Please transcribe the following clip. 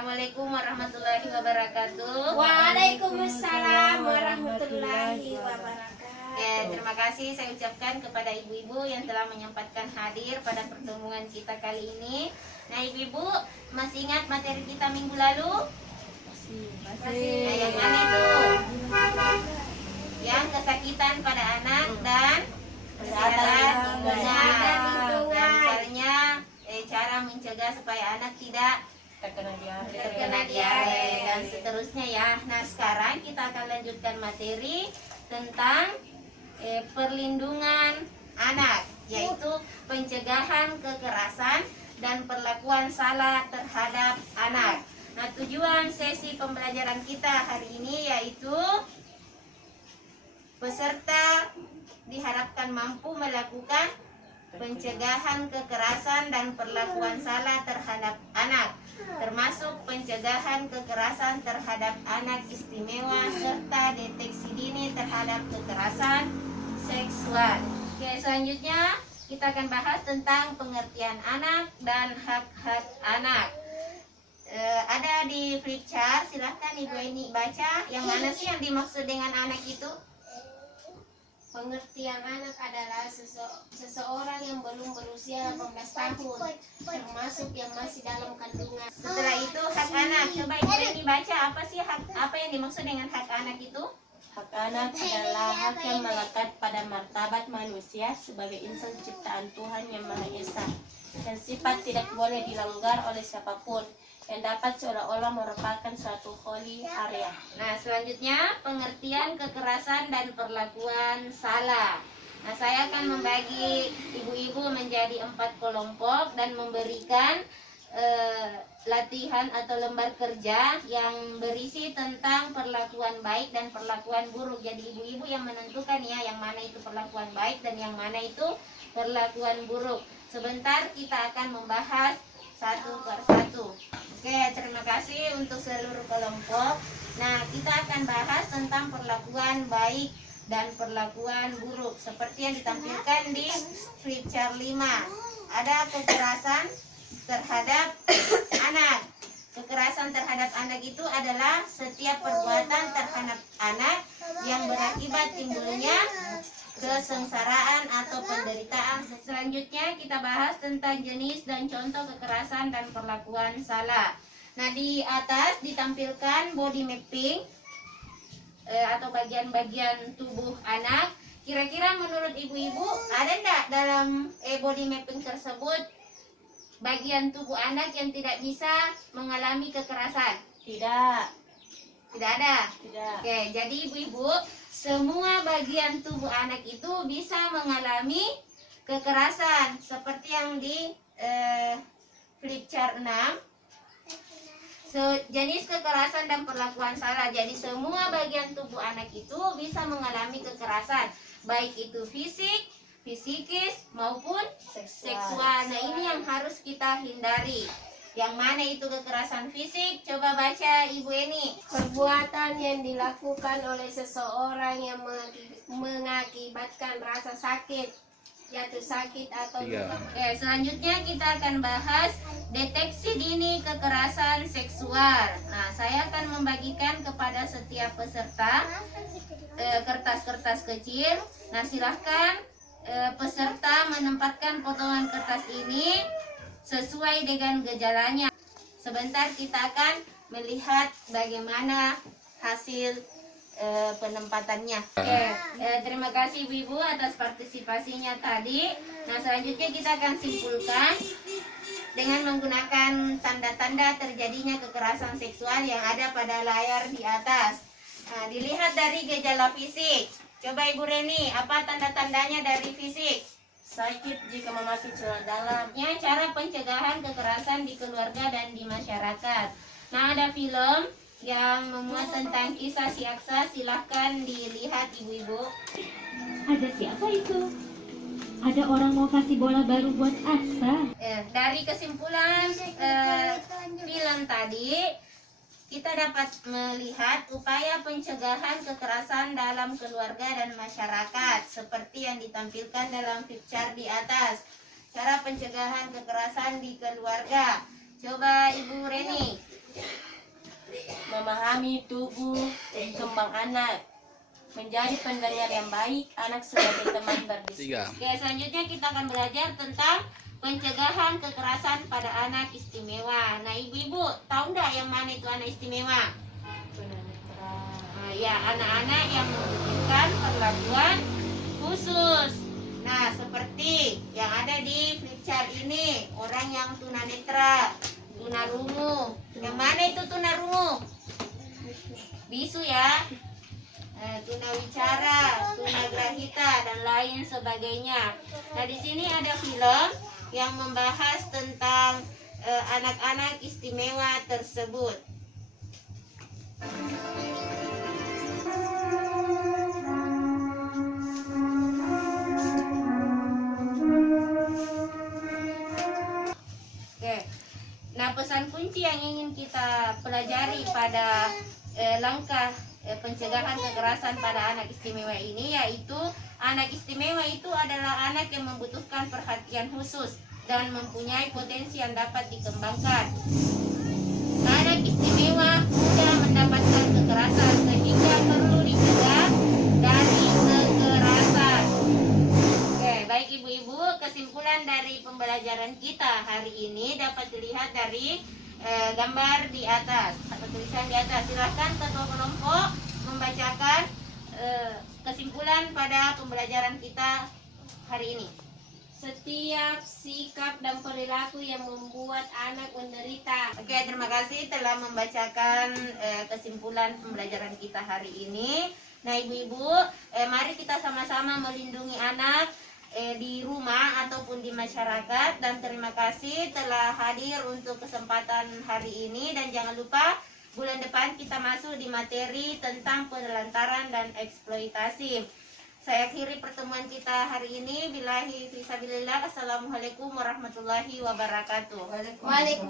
Assalamualaikum warahmatullahi wabarakatuh. Waalaikumsalam warahmatullahi wabarakatuh. Ya, terima kasih saya ucapkan kepada ibu-ibu yang telah menyempatkan hadir pada pertemuan kita kali ini. Nah, ibu-ibu masih ingat materi kita minggu lalu? Masih. Nah, yang mana itu? Yang kesakitan pada anak dan kesehatan lingkungan. Nah, misalnya cara mencegah supaya anak tidak terkena diare dan seterusnya ya. Nah, sekarang kita akan lanjutkan materi tentang perlindungan anak, yaitu pencegahan kekerasan dan perlakuan salah terhadap anak. Nah, tujuan sesi pembelajaran kita hari ini yaitu peserta diharapkan mampu melakukan pencegahan kekerasan dan perlakuan salah terhadap anak, termasuk pencegahan kekerasan terhadap anak istimewa serta deteksi dini terhadap kekerasan seksual. Oke, selanjutnya kita akan bahas tentang pengertian anak dan hak-hak anak. Ada di flip chart, silahkan Ibu Eni baca yang mana sih yang dimaksud dengan anak itu? Pengertian anak adalah seseorang yang belum berusia 18 tahun, termasuk yang masih dalam kandungan. Setelah itu hak anak. Coba Ibu ini baca apa sih apa yang dimaksud dengan hak anak itu? Hak anak adalah hak yang melekat pada martabat manusia sebagai insan ciptaan Tuhan Yang Maha Esa, dan sifat tidak boleh dilanggar oleh siapapun, yang dapat seolah-olah merupakan suatu holy area. Nah, selanjutnya pengertian kekerasan dan perlakuan salah. Nah, saya akan membagi ibu-ibu menjadi 4 kelompok dan memberikan latihan atau lembar kerja yang berisi tentang perlakuan baik dan perlakuan buruk. Jadi ibu-ibu yang menentukan ya yang mana itu perlakuan baik dan yang mana itu perlakuan buruk. Sebentar kita akan membahas satu per satu. Oke, terima kasih untuk seluruh kelompok. Nah, kita akan bahas tentang perlakuan baik dan perlakuan buruk seperti yang ditampilkan di flip chart 5. Ada kekerasan terhadap anak. Kekerasan terhadap anak itu adalah setiap perbuatan terhadap anak yang berakibat timbulnya kesengsaraan atau penderitaan. Selanjutnya kita bahas tentang jenis dan contoh kekerasan dan perlakuan salah. Nah, di atas ditampilkan body mapping atau bagian-bagian tubuh anak. Kira-kira menurut ibu-ibu ada enggak dalam body mapping tersebut bagian tubuh anak yang tidak bisa mengalami kekerasan? Tidak. Tidak ada? Tidak. Oke, jadi ibu-ibu, semua bagian tubuh anak itu bisa mengalami kekerasan seperti yang di flip chart 6. Jenis kekerasan dan perlakuan salah. Jadi semua bagian tubuh anak itu bisa mengalami kekerasan, baik itu fisik, psikis maupun seksual. Nah, ini yang harus kita hindari. Yang mana itu kekerasan fisik? Coba baca Ibu Eni. Perbuatan yang dilakukan oleh seseorang yang mengakibatkan rasa sakit, jatuh sakit atau luka. Oke, selanjutnya kita akan bahas deteksi dini kekerasan seksual. Nah, saya akan membagikan kepada setiap peserta kertas-kertas kecil. Nah, silahkan peserta menempatkan potongan kertas ini sesuai dengan gejalanya. Sebentar kita akan melihat bagaimana hasil penempatannya. Oke, terima kasih Ibu atas partisipasinya tadi. Nah, selanjutnya kita akan simpulkan dengan menggunakan tanda-tanda terjadinya kekerasan seksual yang ada pada layar di atas. Nah, dilihat dari gejala fisik. Coba Ibu Reni, apa tanda-tandanya dari fisik? Sakit jika memakai celana dalam. Ya, cara pencegahan kekerasan di keluarga dan di masyarakat. Nah, ada film yang memuat tentang kisah si Aksa, silahkan dilihat ibu-ibu. Ada siapa itu? Ada orang mau kasih bola baru buat Aksa. Dari kesimpulan film tadi, kita dapat melihat upaya pencegahan kekerasan dalam keluarga dan masyarakat seperti yang ditampilkan dalam flip chart di atas. Cara pencegahan kekerasan di keluarga. Coba Ibu Reni. memahami tubuh dan kembang anak, menjadi pendengar yang baik, anak sebagai teman berdiskusi. Oke, selanjutnya kita akan belajar tentang pencegahan kekerasan pada anak istimewa. Nah, ibu-ibu tahu nggak yang mana itu anak istimewa? Ya, anak-anak yang membutuhkan perlakuan khusus. Nah, seperti yang ada di flip chart ini, orang yang tunanetra, tunarungu. Yang mana itu tunarungu? Bisu ya. Tunawicara, tunagrahita, dan lain sebagainya. Nah, di sini ada film yang membahas tentang anak-anak istimewa tersebut. Oke. Nah, pesan kunci yang ingin kita pelajari pada langkah pencegahan kekerasan pada anak istimewa ini, yaitu anak istimewa itu adalah anak yang membutuhkan perhatian khusus dan mempunyai potensi yang dapat dikembangkan. Anak istimewa mudah mendapatkan kekerasan sehingga perlu dicegah dari kekerasan. Oke, baik ibu-ibu, kesimpulan dari pembelajaran kita hari ini dapat dilihat dari gambar di atas atau tulisan di atas. Silahkan ketua kelompok membacakan kesimpulan pada pembelajaran kita hari ini. Setiap sikap dan perilaku yang membuat anak menderita. Oke, terima kasih telah membacakan kesimpulan pembelajaran kita hari ini. Nah, ibu-ibu, mari kita sama-sama melindungi anak di rumah ataupun di masyarakat, dan terima kasih telah hadir untuk kesempatan hari ini, dan jangan lupa bulan depan kita masuk di materi tentang penelantaran dan eksploitasi. Saya akhiri pertemuan kita hari ini. Billahi fisabilillah. Assalamualaikum warahmatullahi wabarakatuh. Waalaikumsalam.